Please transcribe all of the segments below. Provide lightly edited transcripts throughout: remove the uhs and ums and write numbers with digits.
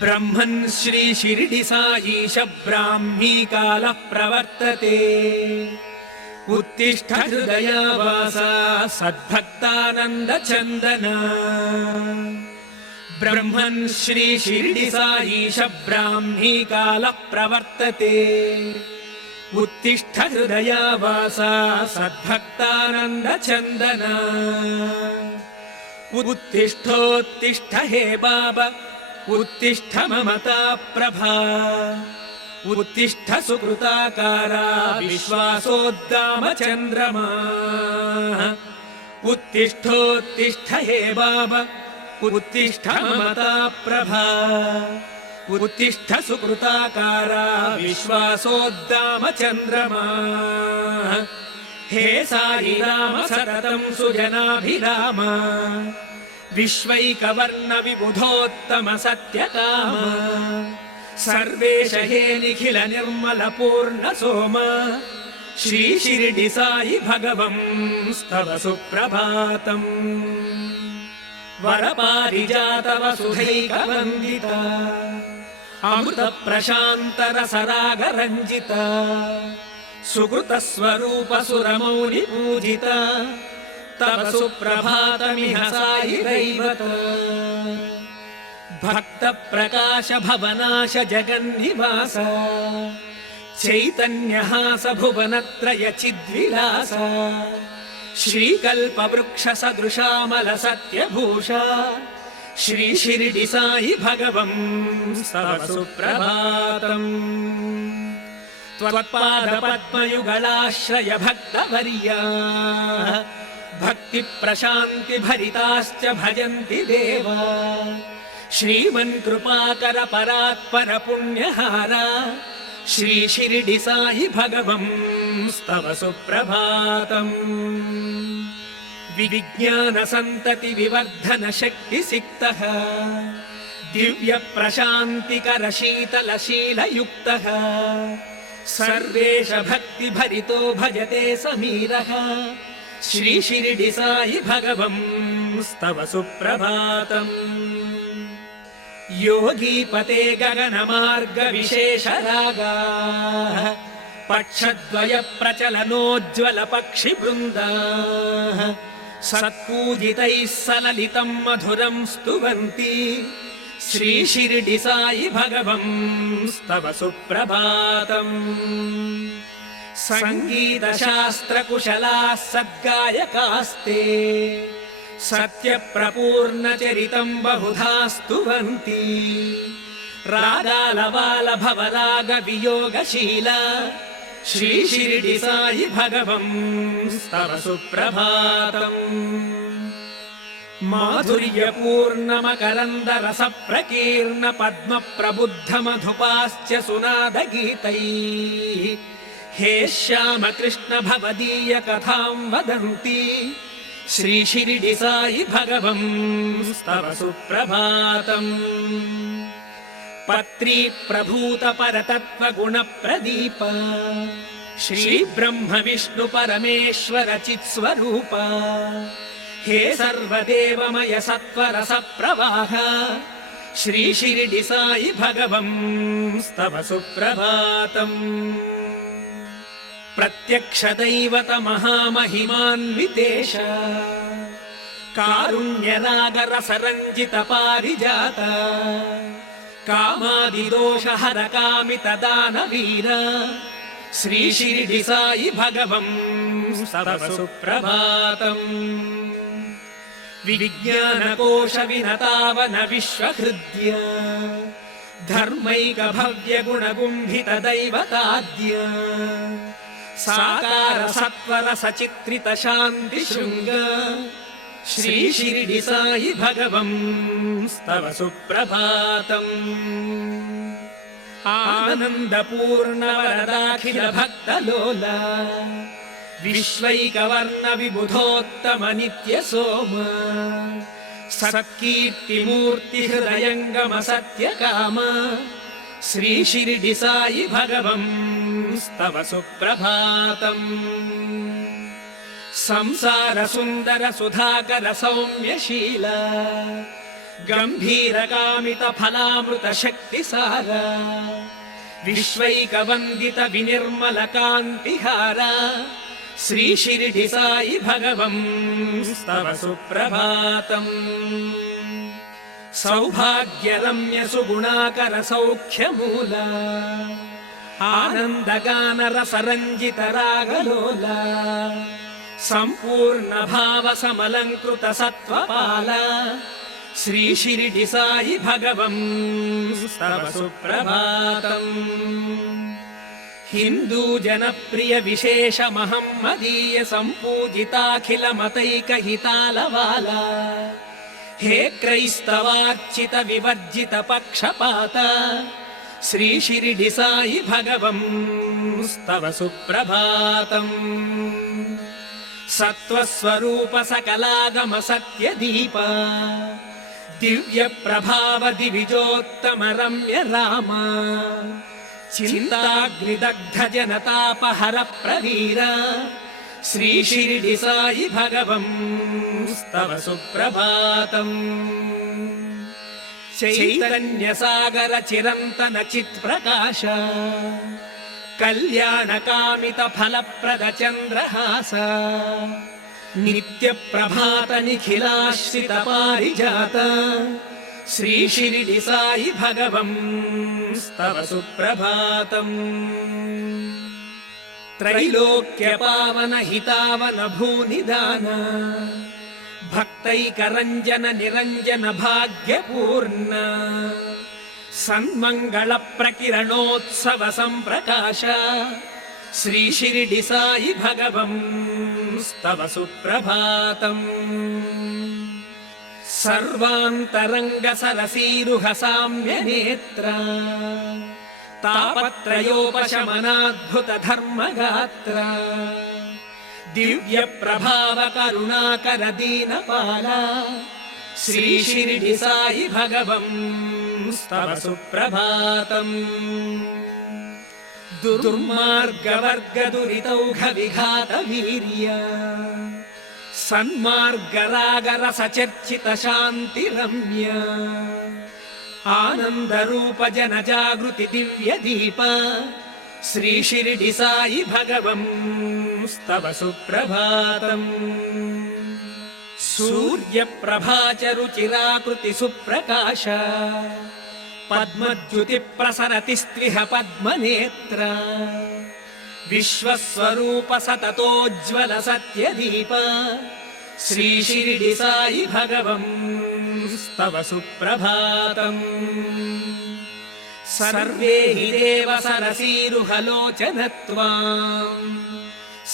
ब्रह्मन् श्री शिरडी साईश ब्राह्मी कालः प्रवर्तते। उत्तिष्ठ हृदयावासा सद्भक्तानंद चंदना। ब्रह्मन् श्री शिरडी साईश ब्राह्मी कालः प्रवर्तते। उत्तिष्ठ हृदयावासा सद्भक्तानंद चंदना। उत्तिष्ठोत्तिष्ठ हे बाबा उत्तिष्ठ ममता प्रभा। उत्तिष्ठ सुकृताकारा विश्वासोद्दाम चंद्रमा। उत्तिष्ठोत्तिष्ठ हे बाबा उत्तिष्ठ ममता प्रभा। उत्तिष्ठ सुकृताकारा विश्वासोद्दाम चंद्रमा। हे साई राम सततं सुजनाभिराम। विश्वैकवर्ण विबुधोत्तम सत्यकाम। सर्वेश हे निखिल निर्मल पूर्ण सोम। श्री शिरडी साई भगवंस्तव सुप्रभातम्। वरपारिजात वसुधैक वन्दिता। अमृत प्रशान्त रसराग रञ्जिता। सुकृत स्वरूप सुरमौनि पूजिता। तव सुप्रभातमिह साई दैवत। भक्त प्रकाश भवनाश जगन्निवास। चैतन्यहास भुवनत्रय चिद्विलास। श्रीकल्प वृक्ष सदृशामल सत्यभूषा। श्री शिरडी साई भगवंस्तव सुप्रभातम्। त्वत्पाद पद्मयुगलाश्रय भक्तवर्या। भक्ति प्रशान्ति भरिताश्च भजन्ति देवा। श्रीमन् कृपाकर परात्पर पुण्यहारा। श्री शिरडी साई भगवंस्तव सुप्रभातम्। विज्ञान संतति विवर्धन शक्ति सिक्तः। दिव्य प्रशान्तिकर शीतल शील युक्तः। सर्वेश भक्ति भरितो भजते समीरः। श्री शिरडी साई भगवंस्तव सुप्रभातम्। योगीपते गगन मार्ग विशेष रागाः। पक्षद्वय प्रचलनोज्ज्वल पक्षि वृन्दाः। सत्पूजितैः सललितं मधुरं स्तुवन्ति। श्री शिरडी साई भगवंस्तव सुप्रभातम्। संगीत शास्त्र कुशलाः सद्गायकास्ते। सत्य प्रपूर्ण चरितं बहुधा स्तुवन्ति। रागालवाल भवराग वियोगशीला। श्री शिरडी साई भगवंस्तव सुप्रभातम्। माधुर्यपूर्ण मकरन्द रस प्रकीर्ण पद्म प्रबुद्ध मधुपाश्च सुनाद गीतैः। हे श्याम कृष्ण भवदीय कथां वदन्ति। श्री शिरडी साई भगवंस्तव सुप्रभातम्। पत्री प्रभूत परतत्व गुण प्रदीप। श्री ब्रह्म विष्णु परमेश्वर चित्स्वरूप। हे सर्वदेवमय सत्वरस प्रवाह। श्री शिरडी साई भगवंस्तव सुप्रभातम्। प्रत्यक्ष दैवत महामहिमान्वितेश। कारुण्य राग रस रंजित पारिजात। कामादिदोष हर कामित दानवीर। श्री शिरडी साई भगवंस्तव सुप्रभातम्। विज्ञान कोश विनतावन विश्वहृद्य। धर्मैक भव्य गुण गुम्भित दैवताद्य। साकार सत्वर सचित्रित शांति शृंग। श्री शिरडी साई भगवंस्तव सुप्रभातम्। आनंद पूर्ण वरदाखिल भक्त लोला। विश्वैकवर्ण विबुधोत्तम नित्य सोम। सत्कीर्ति मूर्ति हृदयंगम सत्य काम। श्री शिरडी साई भगवंस्तव सुप्रभातम्। సంసార సుందర సుధాకర సౌమ్యశీల గంభీర కామిత ఫలామృత శక్తి సార విశ్వైక వందిత వినిర్మల కాంతిహార శ్రీ షిరిడి సాయి భగవం స్తవ సుప్రభాతం. సౌభాగ్యరమ్య సుగుణాకర సౌఖ్యమూల ఆనందగాన రసరంజిత రాగలోల సంపూర్ణ భావ సమలంకృత సత్వపాల శ్రీ షిరిడి సాయి భగవం స్తవ సుప్రభాతం. హిందూ జనప్రియ విశేష మహమ్మదీయ సంపూజితాఖిల మతైక హితాలవాల హే క్రైస్తవార్చిత వివర్జిత పక్షపాత శ్రీ షిరిడి సాయి భగవం స్తవ సుప్రభాతం. సత్వస్వరూప సకలాగమ సత్యదీప దివ్య ప్రభావ దివిజోత్తమ రమ్య రామ చింతాగ్నిదగ్ధ జనతాపహర ప్రవీర శ్రీ షిరిడి సాయి భగవం స్తవ సుప్రభాతం. చైతన్య సాగర చిరంతన చిత్ ప్రకాశ కళ్యాణ కామిత ఫలప్రద చంద్రహాస నిత్య ప్రభాత నిఖిలాశ్రిత పారిజాత శ్రీ షిరిడి సాయి భగవం స్తవ సుప్రభాతం. త్రైలోక్య పావన హితావన భూనిదాన భక్తైకరంజన నిరంజన భాగ్యపూర్ణ సన్మంగళ ప్రకిరణోత్సవ సంప్రకాశ శ్రీ షిరిడి సాయి భగవం స్తవ సుప్రభాతం. సర్వాంతరంగ సరసీరుహ సామ్య నేత్ర తాపత్రయోపశమనాద్భుత ధర్మగాత్ర దివ్య ప్రభావ కరుణాకర దీనపాల శ్రీ షిరిడి సాయి భగవం స్తవ సుప్రభాతం. దుర్మార్గవర్గ దురితౌఘ విఘాత వీర్య సన్మార్గరాగరస చర్చిత శాంతి రమ్య ఆనందరూప జన జాగృతి దివ్య దీప శ్రీ షిరిడి సాయి భగవం స్తవ సుప్రభాతం. సూర్య ప్రభాచరు చిరాకృతి సుప్రకాశ పద్మద్యుతి ప్రసరతి స్త్విహ పద్మనేత్ర విశ్వస్వరూప సతతోజ్వల సత్యదీప శ్రీ షిరిడి సాయి భగవం స్తవ సుప్రభాతం. సర్వే హి దేవ సరసీరుహలోచనత్వాం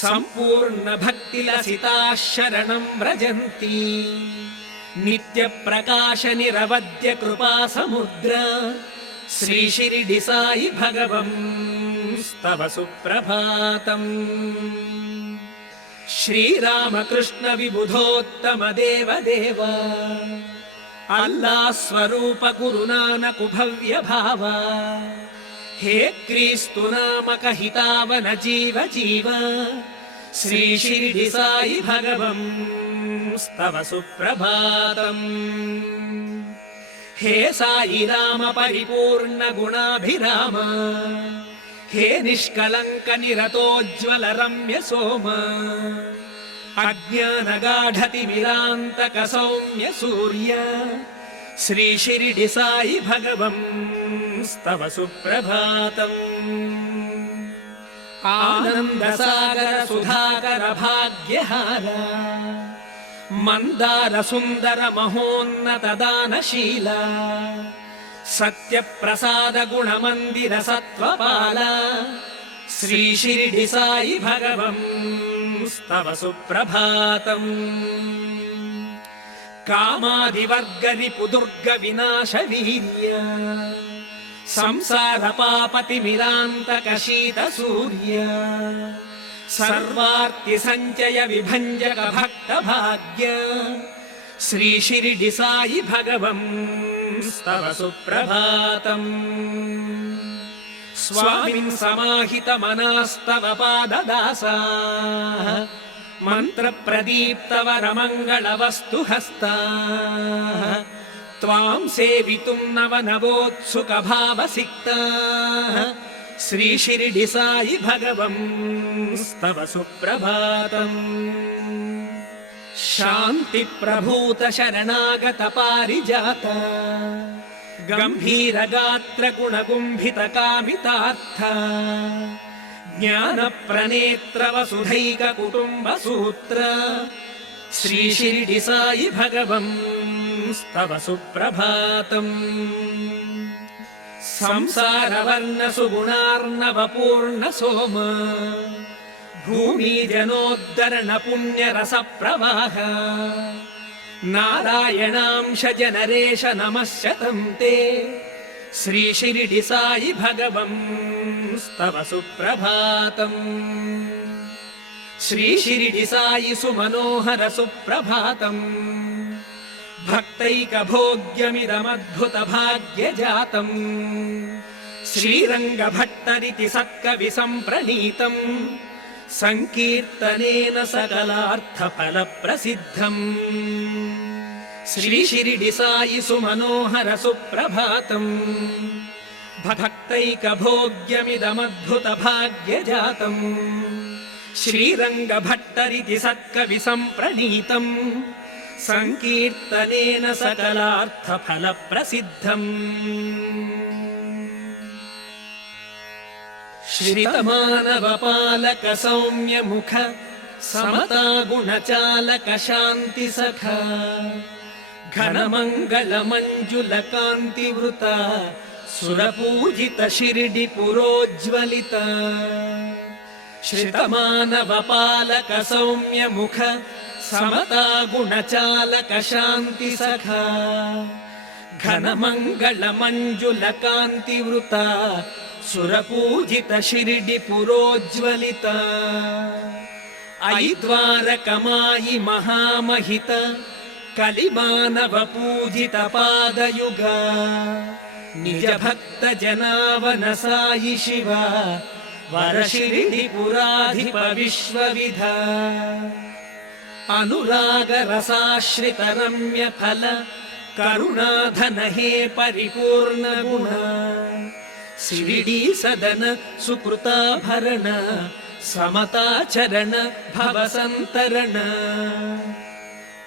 సంపూర్ణ భక్తి లసితాః శరణం వ్రజంతి నిత్య ప్రకాశ నిరవద్య కృపా సముద్ర శ్రీ షిరిడి సాయి భగవం స్తవ సుప్రభాతం. శ్రీరామకృష్ణ విబుధోత్తమ దేవదేవ అల్లా స్వరూప గురునానకు భవ్య భావ హే క్రీస్తు నామక హితావన జీవ జీవ శ్రీ షిరిడి సాయి భగవం స్తవ సుప్రభాతం. హే సాయి రామ పరిపూర్ణ గుణాభిరామ హే నిష్కలంక నిరతోజ్వల రమ్య సోమ అజ్ఞానగాఢతిమిరాంతక సౌమ్య సూర్య శ్రీ షిరిడి సాయి భగవం స్తవ సుప్రభాతం. ఆనంద సాగర సుధాకర భాగ్యహార మందార సుందర మహోన్నత దానశీల సత్య ప్రసాద గుణమందిర సత్వపాల శ్రీ షిరిడి సాయి భగవం స్తవ సుప్రభాతం. కామాదివర్గ రిపుదుర్గ వినాశ వీర్య సంసార పాపతిమిరాంతక శీత సూర్య సర్వార్తి సంచయ విభంజక భక్త భాగ్య శ్రీ షిరిడి సాయి భగవం స్తవ సుప్రభాతం. స్వామిన్ సమాహిత మనాస్తవ పాదదాసా मन्त्रप्रदीप्तवरमङ्गलवस्तुहस्ताः त्वां सेवितुं नवनवोत्सुकभावसिक्ताः श्रीशिरडि साई भगवंस्तव सुप्रभातम्। शान्तिप्रभूत शरणागत पारिजात गम्भीरगात्र गुणगुम्भितकामितार्थ ज्ञानप्रनेत्र वसुधैक कुटुम्बसूत्र श्रीशिरडि साई भगवंस्तव सुप्रभातम्। संसारवर्ण सुगुणार्णव पूर्ण सोम भूमि जनोद्धरण पुण्यरस प्रवाह नारायणांश जनरेश नमस्यतं ते श्रीशिरडि साई भगवंस्तव सुप्रभातम्। श्रीशिरडि साई सुमनोहर सुप्रभातम्। भक्तैकभोग्यमिदमद्भुत भाग्यजातम् श्रीरङ्गभट्टरिति सत्कवि सम्प्रणीतम् संकीर्तनेन सकलार्थफलप्रसिद्धम्। श्रीशिरडि साई सुमनोहर सुप्रभातम्। भक्तैकभोग्यमिदमद्भुत भाग्यजातम् श्रीरङ्गभट्टरिति सत्कवि सम्प्रणीतम् संकीर्तनेन सकलार्थफलप्रसिद्धम्। श्रितमानवपालक सौम्यमुख समता गुणचालक शान्तिसखा घनमङ्गलमञ्जुलकान्तिवृता सुरपूजित शिरडि पुरोज्ज्वलिता। श्रितमानवपालक सौम्यमुख समता गुणचालक शान्तिसखा घनमङ्गलमञ्जुलकान्तिवृता सुरपूजित शिरडि पुरोज्ज्वलिता। अयि द्वारकमायि महामहित कलिमानव पूजित पादयुगा निज भक्त जनावन साई शिवा वरशिरडि पुराधिप विश्वविधा। अनुराग रसाश्रित रम्य फल करुणाधन हे परिपूर्ण गुण शिरडी सदन सुकृताभरण समताचरण भवसन्तरण।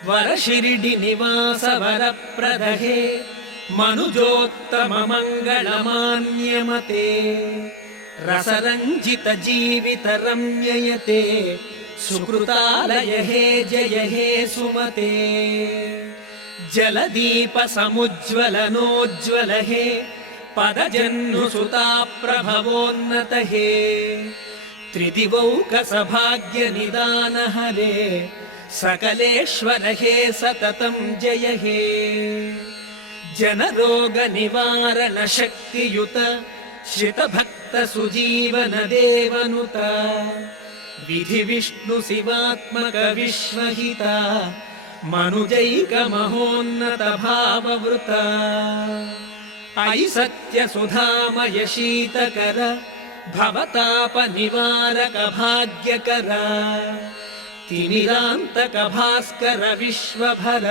वरशिरडि निवास वरप्रद हे मनुजोत्तम मङ्गलमान्यमते रसरञ्जित जीवित रम्ययते सुकृतालय हे जय हे सुमते। जलदीप समुज्ज्वलनोज्ज्वल हे पदजह्नुसुता प्रभवोन्नत हे त्रिदिवौक सभाग्य निदान हरे सकलेश्वर हे सततं जय हे। जनरोग निवारण शक्तियुत श्रित भक्त सुजीवन देवनुत विधि विष्णु शिवात्मक विश्वहिता मनुजैक महोन्नत भाववृता। अयि सत्य सुधामय शीतकर भवताप निवारक भाग्यकर तिमिरान्तक भास्कर विश्वभर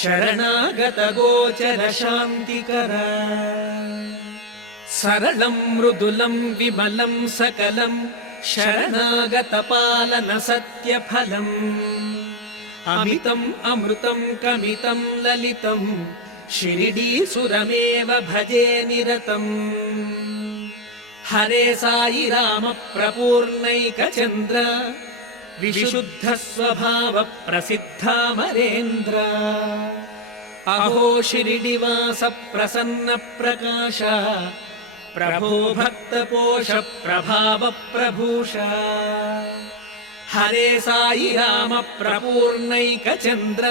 शरणागत गोचर शान्तिकर। सरलं मृदुलं विमलं सकलं शरणागत पालन सत्यफलम् अमितम् अमृतं कमितं ललितं शिरडीसुरमेव भजे निरतम्। हरे साई राम प्रपूर्णैकचन्द्र विशुद्ध स्वभाव प्रसिद्धामरेन्द्र। अहो शिरडिवास प्रसन्न प्रकाश प्रभो भक्तपोष प्रभाव प्रभूष। हरे साई राम प्रपूर्णैकचन्द्र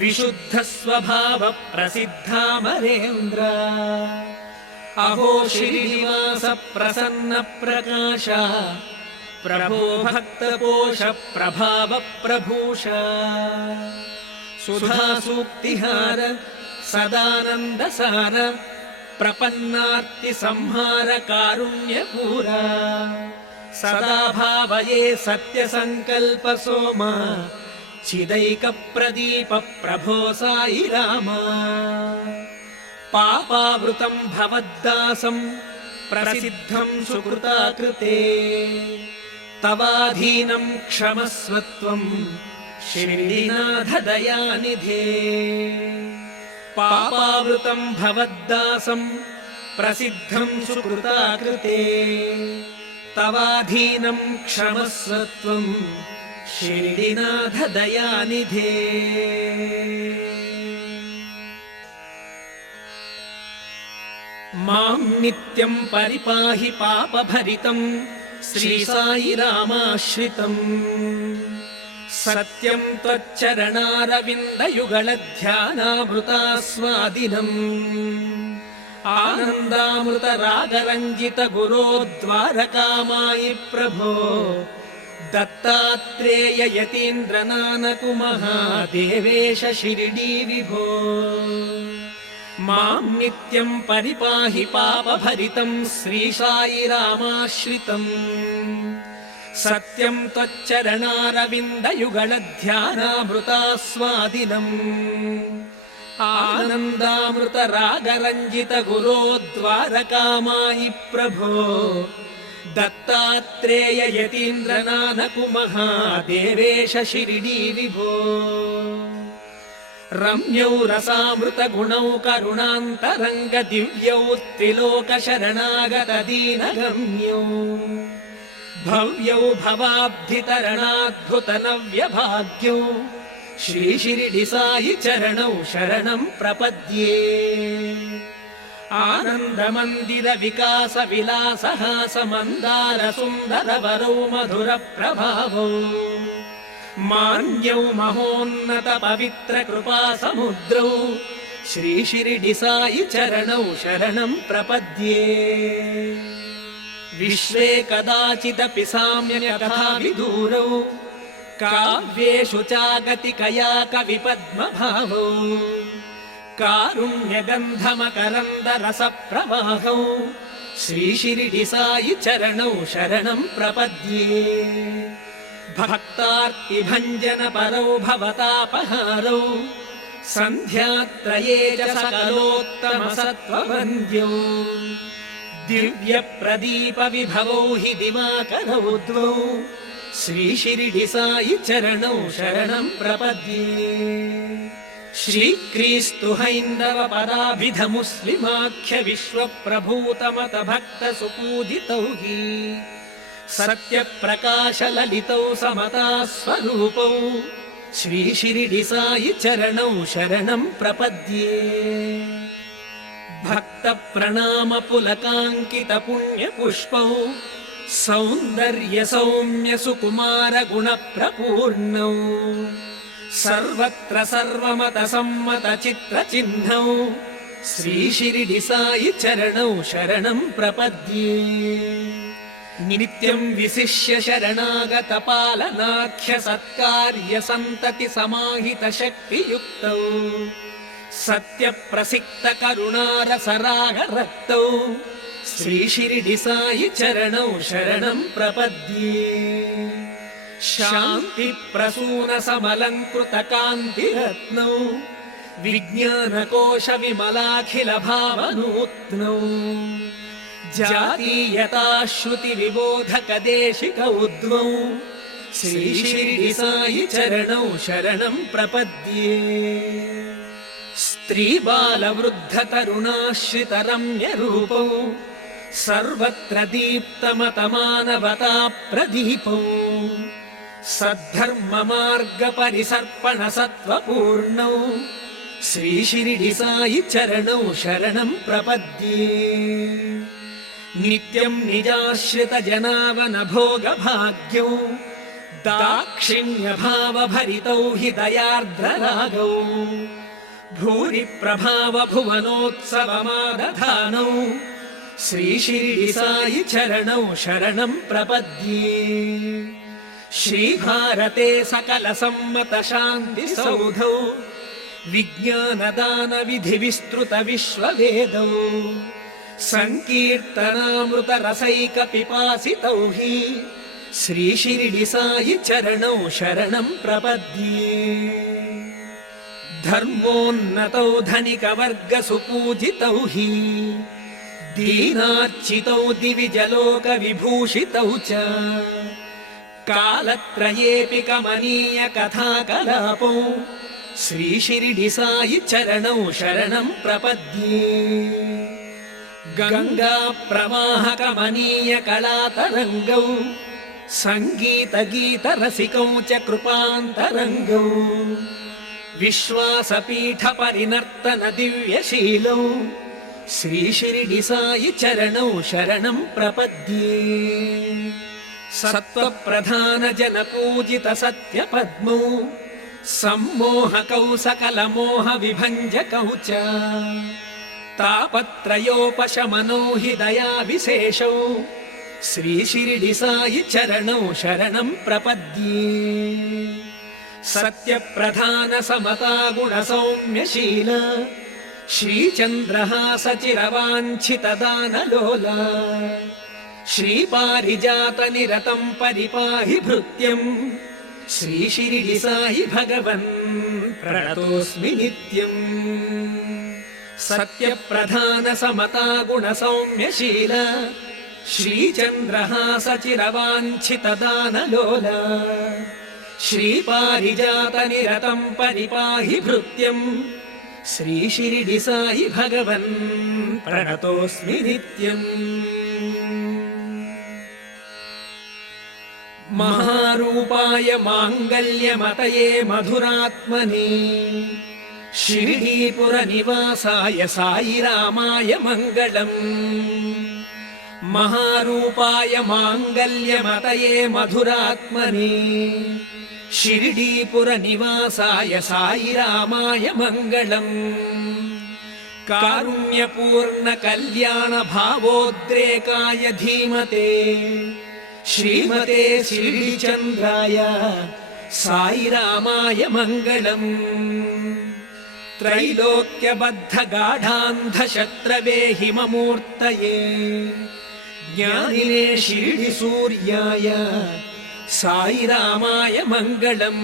विशुद्ध स्वभाव प्रसिद्धामरेन्द्र। अहो शिरडिवास प्रसन्न प्रकाश प्रभो भक्तपोष प्रभाव प्रभूष। सुधा सूक्तिहार सदानंद सार प्रपन्नार्ति संहार कारुण्यपूरा सदा भावये सत्यसङ्कल्प सोमा चिदैकप्रदीप प्रभो साई रामा पापावृतं भवद्दासं प्रसिद्धं सुकृताकृते तवाधीनं क्षमस्वत्वं शिरडीनाथ दयानिधे पापावृतं भवद्दासं प्रसिद्धं सुकृताकृते तवाधीनं क्षमस्वत्वं शिरडीनाथ दयानिधे मां नित्यं परिपाहि पापभरितं श्री साई रामाश्रितं सत्यं त्वच्चरणारविन्दयुगलध्यानामृतास्वादिनम् आनन्दामृतरागरञ्जित गुरो द्वारकामायि प्रभो दत्तात्रेय यतीन्द्रनानकु महादेवेश शिरडी विभो मां नित्यं परिपाहि पापभरितं श्री साई रामाश्रितं सत्यं त्वच्चरणारविन्दयुगलध्यानामृतास्वादिनम् आनन्दामृतरागरञ्जित गुरो द्वारकामायि प्रभो दत्तात्रेय यतीन्द्रनानकु महादेवेश शिरडी विभो रम्यौ रसामृतगुणौ करुणान्तरङ्ग दिव्यौ त्रिलोकशरणागत दीनगम्यौ भव्यौ भवाब्धितरणाद्भुतनव्यभाग्यौ श्री शिरडी साई चरणौ शरणं प्रपद्ये आनन्दमन्दिर विकास विलासहास मन्दार सुन्दरवरौ मधुर प्रभावौ मान्यौ महोन्नत पवित्र कृपा समुद्रौ श्री शिरडी साई चरणौ शरणं प्रपद्ये विश्वे कदाचिदपि साम्यतथा विदूरौ काव्येषु चागतिकया कविपद्मभावौ कारुण्यगन्धमकरन्दरसप्रवाहौ श्री शिरडी साई चरणौ शरणं प्रपद्ये भक्तार्तिभञ्जनपरौ भवतापहारौ सन्ध्यात्रये च सकलोत्तमसत्त्ववन्द्यौ दिव्यप्रदीपविभवौ हि दिवाकरौ द्वौ श्री शिरडी साई चरणौ शरणं प्रपद्ये श्रीक्रीस्तु हैन्दव पराभिध मुस्लिमाख्य विश्वप्रभूतमत भक्त सुपूजितौ हि सत्यप्रकाशललितौ समता स्वरूपौ श्री शिरडी साई चरणौ शरणं प्रपद्ये भक्त प्रणाम पुलकाङ्कित पुण्यपुष्पौ सौन्दर्य सौम्य सुकुमार गुण प्रपूर्णौ सर्वत्र सर्वमत सम्मत चित्र चिह्नौ श्री शिरडी साई चरणौ शरणं प्रपद्ये नित्यं विशिष्य शरणागत पालनाख्य सत्कार्य सन्तति समाहित शक्तियुक्तौ सत्य प्रसिक्त करुणारसराग रक्तौ श्री शिरडी साई चरणौ शरणं प्रपद्ये शान्ति प्रसून समलंकृत कान्तिरत्नौ विज्ञानकोश विमलाखिल भावनूत्नौ जातीयता श्रुति विबोधक देशिकौ द्वौ श्री शिरडी साई चरणौ शरणं प्रपद्ये स्त्री बाल वृद्ध तरुणाश्रित रम्य रूपौ सर्वत्र दीप्तमतमानवता प्रदीपौ सद्धर्म मार्ग परिसर्पण सत्त्वपूर्णौ श्री शिरडी साई चरणौ शरणं प्रपद्ये नित्यं निजाश्रित जनावन भोग भाग्यौ दाक्षिण्य भाव भरितौ हि दयार्द्र रागौ भूरि प्रभाव भुवनोत्सवमादधानौ श्री शिरडी साई चरणौ शरणं प्रपद्ये श्री भारते सकल सम्मत शान्ति सौधौ विज्ञानदान विधि विस्तृत विश्ववेदौ సంకీర్తనామృత రసైక పిపాసితౌ హి శ్రీ షిరిడి సాయి చరణౌ శరణం ప్రపద్యే. ధర్మోన్నతౌ ధనిక వర్గ సుపూజితౌ హి దీనార్చితౌ దివిజలోక విభూషితౌ చ కాలత్రయేపి కమనీయ కథాకలాపౌ శ్రీ షిరిడి సాయి చరణౌ శరణం ప్రపద్యే. గంగా ప్రవాహ కమనీయ కళాతరంగౌ సంగీత గీత రసికౌ చ కృపాంతరంగౌ విశ్వాసపీఠ పరినర్తన దివ్యశీలౌ శ్రీ షిరిడి సాయి చరణౌ శరణం ప్రపద్యే. సత్వప్రధాన జన పూజిత సత్య పద్మౌ సమ్మోహకౌ సకల మోహ విభంజకౌ చ తాపత్రయోపశమనౌ హి దయా విశేషౌ శ్రీ షిరిడి సాయి చరణౌ శరణం ప్రపద్యే. సత్య ప్రధాన సమతా గుణ సౌమ్యశీల శ్రీచంద్రహాస చిరవాంఛిత దానలోలా శ్రీపారిజాత నిరతం పరిపాహి భృత్యం శ్రీ షిరిడి సాయి భగవన్ ప్రణతోస్మి నిత్యం. సత్య ప్రధాన సమతా గుణ సౌమ్యశీల శ్రీచంద్రహాస చిరవాంఛిత దానలోలా శ్రీపారిజాత నిరతం పరిపాహి భృత్యం శ్రీ షిరిడి సాయి భగవన్ ప్రణతోస్మి నిత్యం. మహారూపాయ మాంగళ్యమతయే మధురాత్మనే షిరిడీపుర నివాసాయ సాయి రామాయ మంగళం. మహారూపాయ మాంగళ్యమతయే మధురాత్మనే షిరిడీపుర నివాసాయ సాయి రామాయ మంగళం. కారుణ్యపూర్ణ కళ్యాణ భావోద్రేకాయ ధీమతే శ్రీమతే షిరిడి చంద్రాయ సాయి రామాయ మంగళం. త్రైలోక్యబద్ధ గాఢాంధ శత్రవే హిమమూర్తయే జ్ఞానినే షిరిడి సూర్యాయ సాయి రామాయ మంగళం.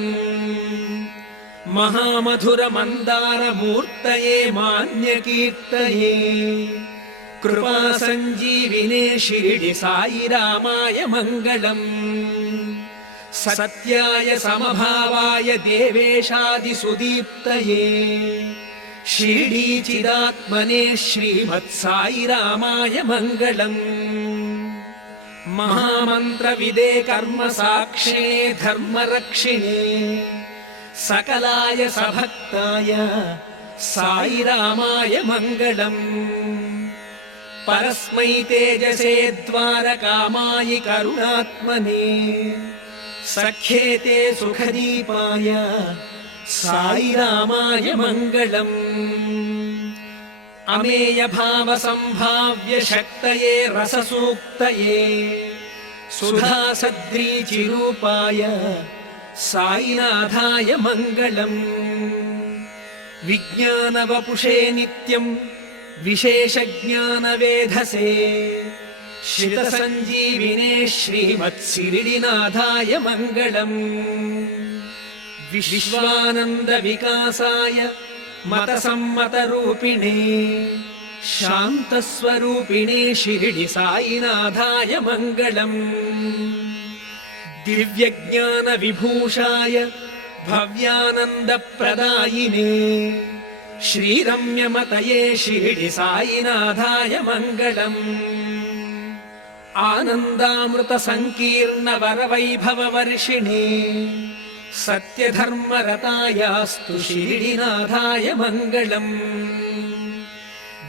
మహామధుర మందార మూర్తయే మాన్యకీర్తయే కృపా సంజీవినే షిరిడి సాయి రామాయ మంగళం. సత్యాయ సమభావాయ దేవేశాది సుదీప్తయే షిరిడీ చిదాత్మనే శ్రీమత్ సాయి రామాయ మంగళం. మహామంత్ర విదే కర్మ సాక్షిణే ధర్మరక్షిణే సకలాయ సభక్తాయ సాయి రామాయ మంగళం. పరస్మై తేజసే ద్వారకామాయి కరుణాత్మనే సఖ్యేతే సుఖదీపాయ సాయి రామాయ మంగళం. అమేయ భావ సంభావ్య శక్తయే రససూక్తయే సుధా సద్రీచి రూపాయ సాయినాథాయ మంగళం. విజ్ఞాన వపుషే నిత్యం విశేష జ్ఞాన వేధసే శ్రిత సంజీవినే శ్రీమత్ షిరిడినాథాయ మంగళం. విశ్వానంద వికాసాయ మత సమ్మత రూపిణే శాంతస్వరూపిణే షిరిడి సాయినాథాయ మంగళం. దివ్య జ్ఞాన విభూషాయ భవ్యానంద ప్రదాయినే శ్రీరమ్యమతయే షిరిడి సాయినాథాయ మంగళం. ఆనందామృత సంకీర్ణ వరవైభవ వర్షిణే సత్యధర్మరతాయాస్తు షిరిడినాథాయ మంగళం.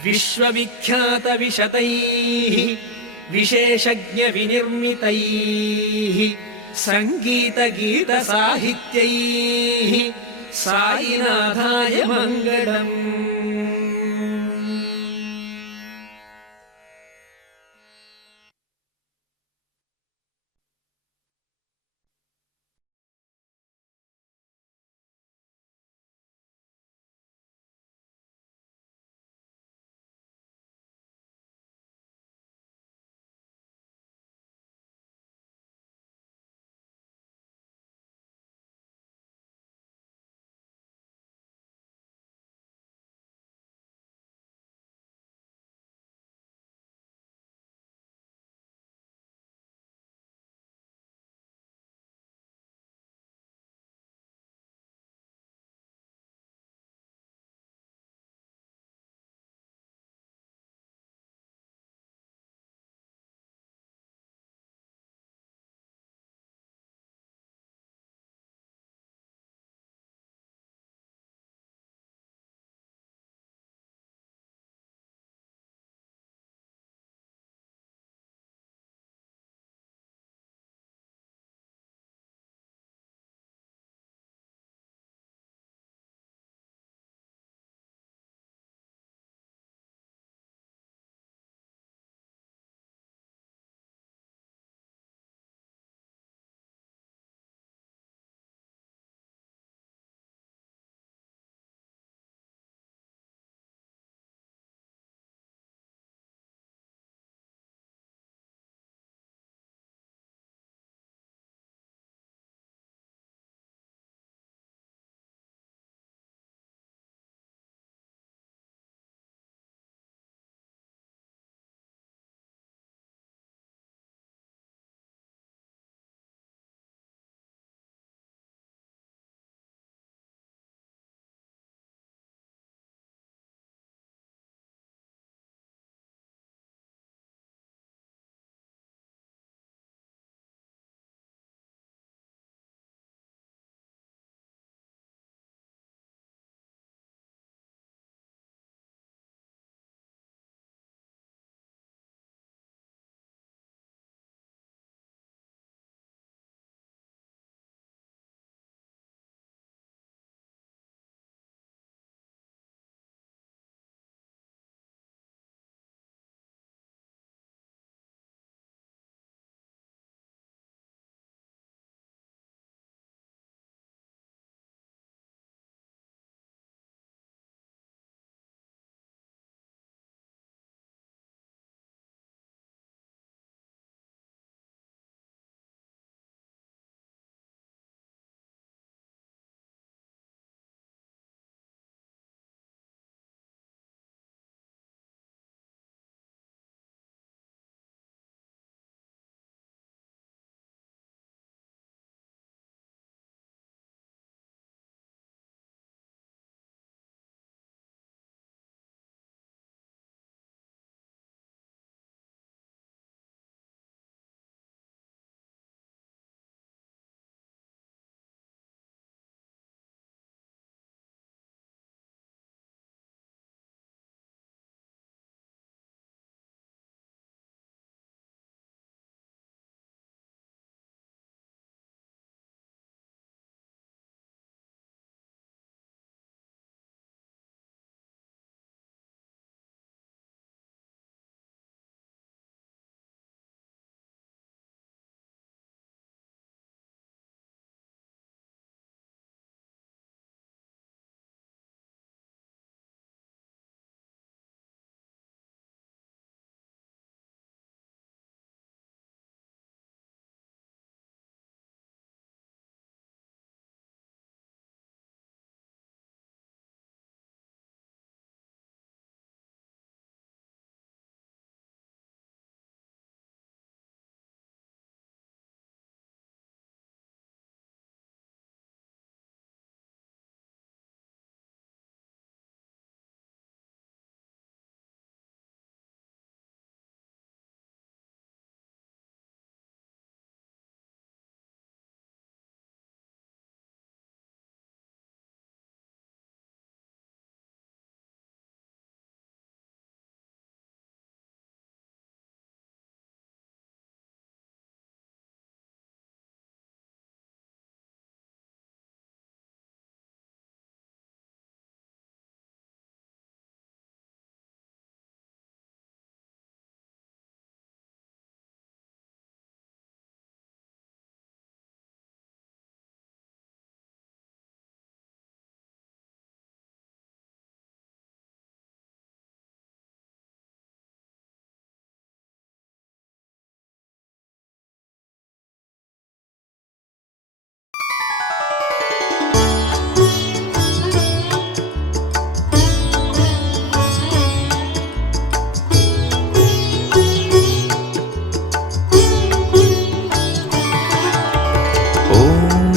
విశ్వవిఖ్యాత విశతైః విశేషజ్ఞ వినిర్మితైః సంగీత గీత సాహిత్యైః సాయినాథాయ మంగళం.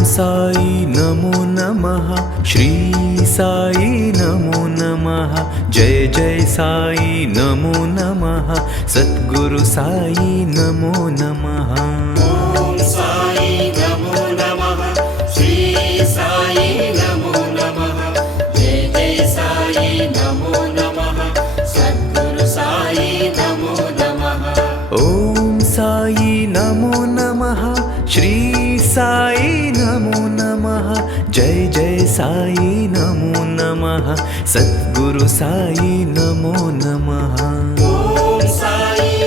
साई नमो नमः श्री साई नमो नमः जय जय साई नमो नमः सद्गुरु साई नमो नमः ओम साई नमो नमः श्री साई नमो नमः जय जय साई नमो नमः सद्गुरु साई नमो नमः ओम साई नमो नमः श्री साई नमो नमः जय जय साई नमो नमः सद्गुरु साई नमो नमः ओम साई